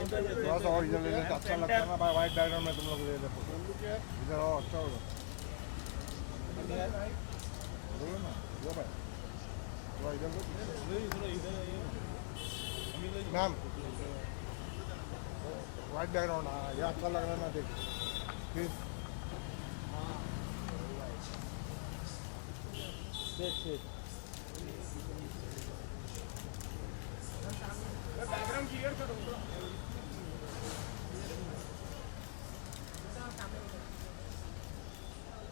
थोड़ा सा और इधर ले लेते अच्छा लगता है ना भाई, वाइट बैकग्राउंड में तुम लोग ले लेते इधर आओ, अच्छा होगा बोलो ना लो भाई, थोड़ा इधर मैम, वाइट बैकग्राउंड। हाँ ये अच्छा लग रहा है ना, देख प्लीज। बैकग्राउंड क्लियर करो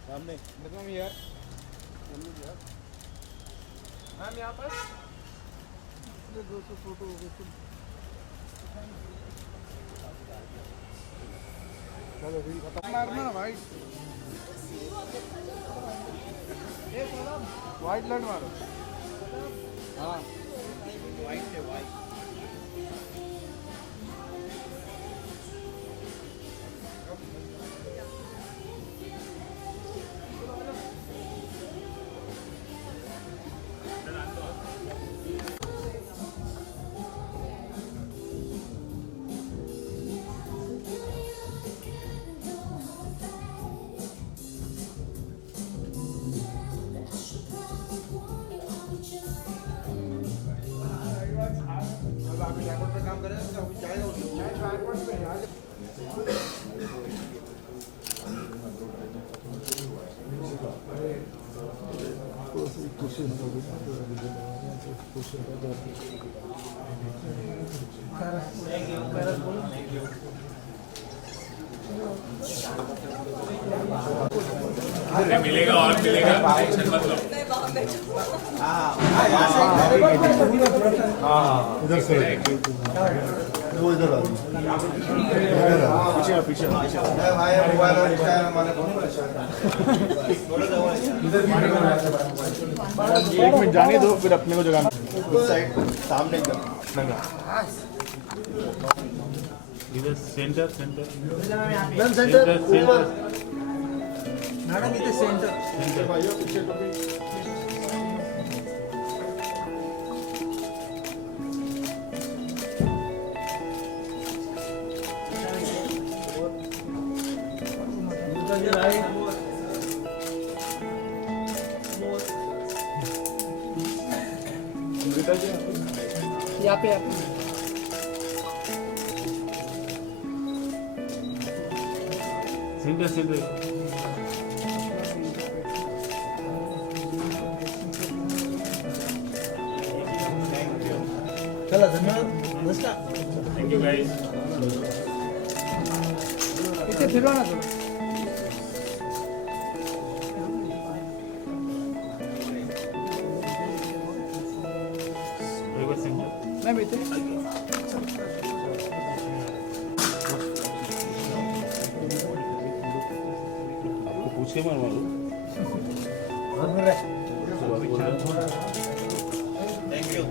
सामने मैम यार, मैम यहाँ पर 200 फोटो हो गए तुम। चलो रील खत्म मारना वाइट, वाइट लाइट मारो। हाँ वाइट है वाइट। काम करें मिलेगा और मिलेगा, टेंशन मत लो। इधर से वो इधर आ पीछे पीछे भाई मोबाइल और इंस्टाग्राम वाले एक मिनट जाने दो, फिर अपने को जगह साइड सामने एकदम इधर centre centre ma'am centre madam इधर सेंटर भाइयों पीछे को भी यहाँ पे सेंटर सेंटर चला धन्यवाद, नमस्कार। Thank you guys. इसे फिरवाना तो मैं भी आपको पूछ के मालूम थैंक यू।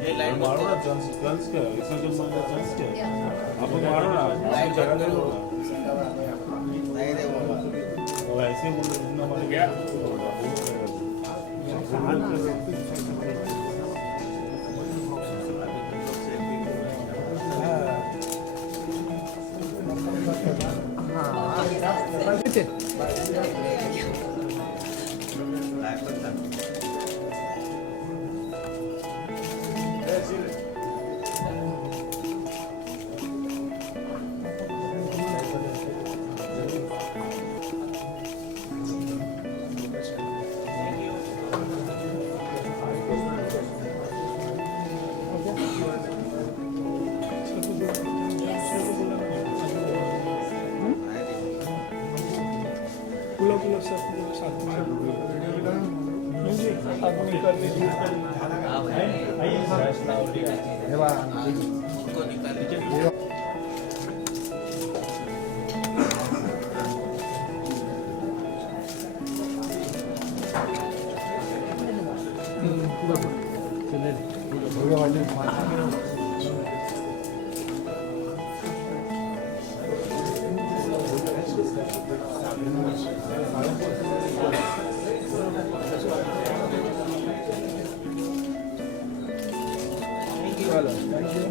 ये लाइट मारो ना, चांस क्या इसमें जो मारो चांस क्या आप मारो ना, लाइट जगह नहीं होगा नहीं दे बाबा और ऐसे बोल ना मार गया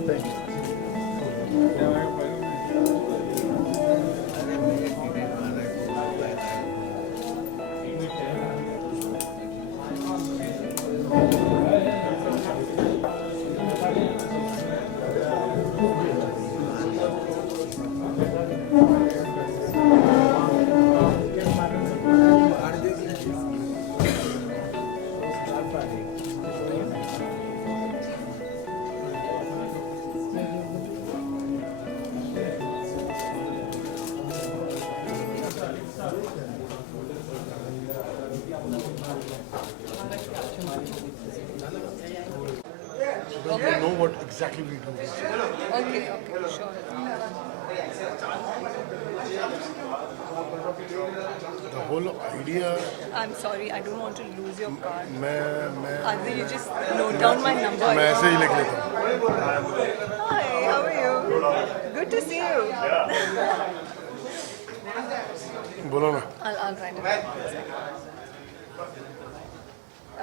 Thank you. So that we know what exactly we do. Okay, sure. The whole idea, I'm sorry, I don't want to lose your card. मैं Either you just note down my number. मैं ऐसे ही लिख लेता हूँ. Hi, how are you? Good to see you. बोलो ना. I'll write it down.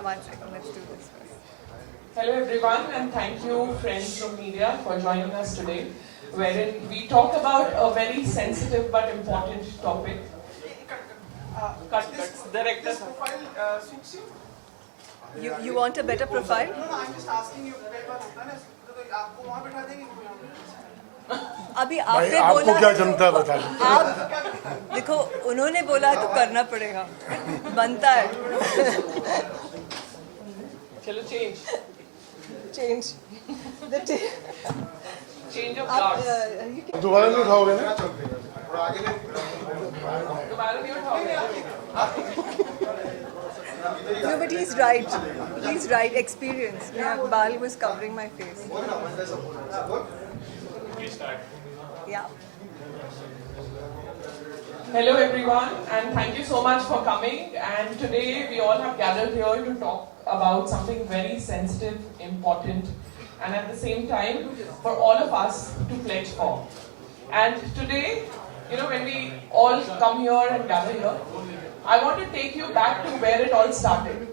One second, let's do this first. Hello everyone, and thank you friends from media for joining us today, wherein we talk about a very sensitive but important topic. Director. You want a better profile? I'm just asking you. आपको वहाँ बैठा देंगे कोई यहाँ? अभी भाई आपने आपको बोला क्या है तो जनता बता दो. आप देखो, उन्होंने बोला है तो करना पड़ेगा, बनता है. चलो change. Change. Change of आप guards. दोबारा नहीं उठाओगे ना? दोबारा नहीं उठाओगे? No, but he's right. He's right. Experience. Yeah, Bal was covering my face. Yeah. Hello everyone, and thank you so much for coming. And today we all have gathered here to talk about something very sensitive, important, and at the same time for all of us to pledge for. And today, when we all come here and gather here, I want to take you back to where it all started. We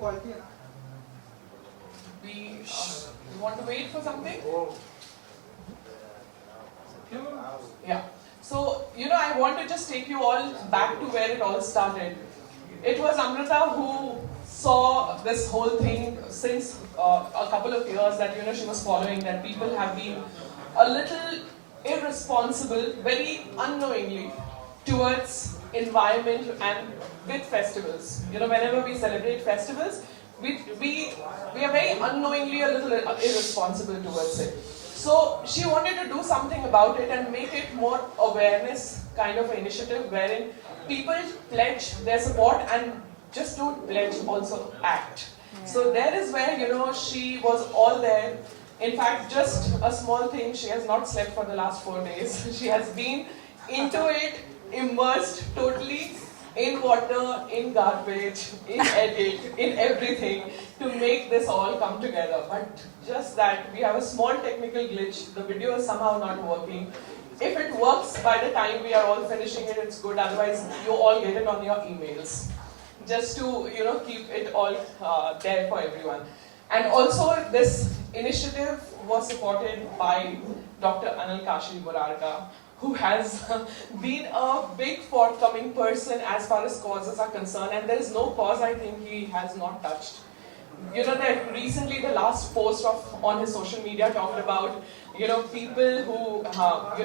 want to wait for something? Yeah. So, I want to just take you all back to where it all started. It was Amrita who saw this whole thing since a couple of years that, she was following, that people have been a little irresponsible, very unknowingly, towards environment and with festivals. Whenever we celebrate festivals, we are very unknowingly a little irresponsible towards it. So she wanted to do something about it and make it more awareness kind of initiative wherein people pledge their support and just don't pledge, also act. So there is where, she was all there. In fact, just a small thing, she has not slept for the last 4 days. She has been into it, immersed totally in water, in garbage, in edit, in everything to make this all come together. But just that, we have a small technical glitch. The video is somehow not working. If it works by the time we are all finishing it, it's good. Otherwise, you all get it on your emails. Just to, keep it all there for everyone. And also, this initiative was supported by Dr. Anil Kashi Murarka, who has been a big forthcoming person as far as causes are concerned, and there is no cause I think he has not touched. That recently the last post on his social media talked about, people who,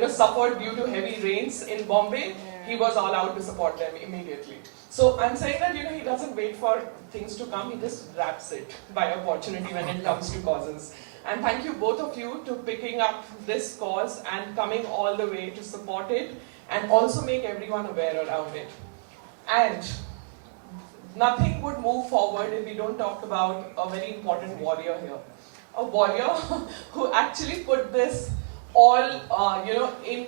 suffered due to heavy rains in Bombay. He was all out to support them immediately. So I'm saying that, he doesn't wait for things to come, he just wraps it by opportunity when it comes to causes. And thank you both of you to picking up this cause and coming all the way to support it and also make everyone aware around it. And nothing would move forward if we don't talk about a very important warrior here. A warrior who actually put this all, in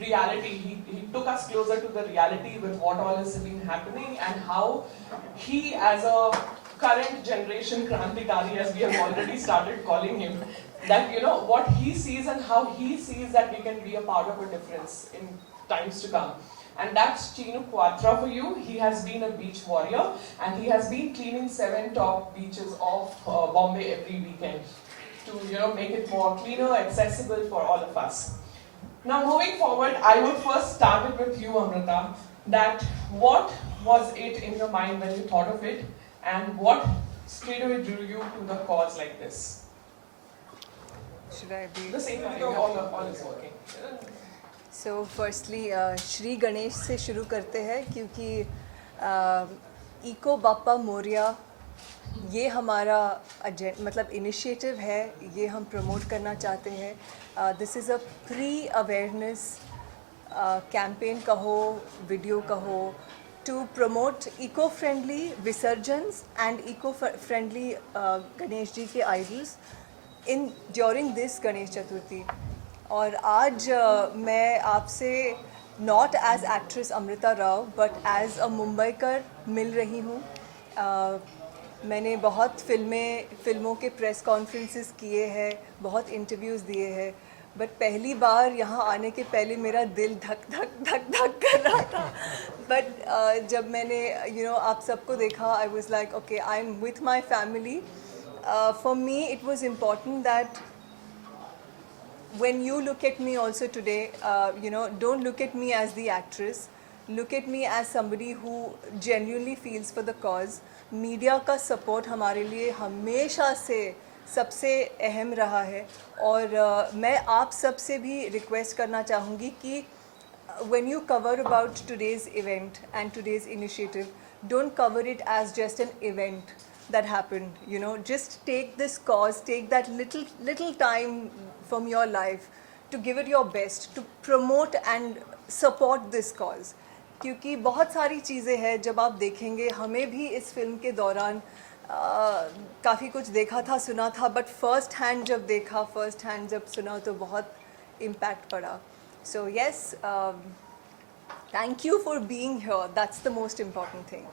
reality. He took us closer to the reality with what all has been happening and how he, as a current generation Krantikari, as we have already started calling him, that what he sees and how he sees that we can be a part of a difference in times to come. And that's Chinu Quatra for you. He has been a beach warrior and he has been cleaning 7 top beaches of Bombay every weekend to make it more cleaner, accessible for all of us. Now moving forward, I would first start it with you, Amrita, that what was it in your mind when you thought of it? And what straight away drew you to the cause like this? should I be? The same video, all is working. So firstly, Shri Ganesh से शुरू करते हैं क्योंकि eco Bappa Moriya ये हमारा मतलब initiative है, ये हम प्रमोट करना चाहते हैं. This is a pre awareness campaign कहो, वीडियो कहो, to promote eco-friendly विसर्जन्स and eco-friendly गणेश जी के idols during this Ganesh Chaturthi. और आज मैं आपसे not as actress Amrita Rao but as a Mumbaikar मिल रही हूँ. मैंने बहुत फिल्मों के प्रेस कॉन्फ्रेंसेस किए हैं, बहुत इंटरव्यूज़ दिए हैं, बट पहली बार यहाँ आने के पहले मेरा दिल धक धक धक धक कर रहा था. बट जब मैंने आप सबको देखा, I was like okay, I am with my family. For me it was important that when you look at me also today, don't look at me as the actress, look at me as somebody who genuinely feels for the cause. Media का support हमारे लिए हमेशा से सबसे अहम रहा है. और मैं आप सब से भी रिक्वेस्ट करना चाहूँगी कि when you cover about today's event and today's initiative, don't cover it as just an event that happened. Just take this cause, take that little time from your life to give it your best to promote and support this cause. क्योंकि बहुत सारी चीज़ें हैं जब आप देखेंगे, हमें भी इस फिल्म के दौरान काफ़ी कुछ देखा था, सुना था, बट फर्स्ट हैंड जब देखा, फर्स्ट हैंड जब सुना तो बहुत इम्पैक्ट पड़ा. So yes, thank you for being here, that's the most important thing.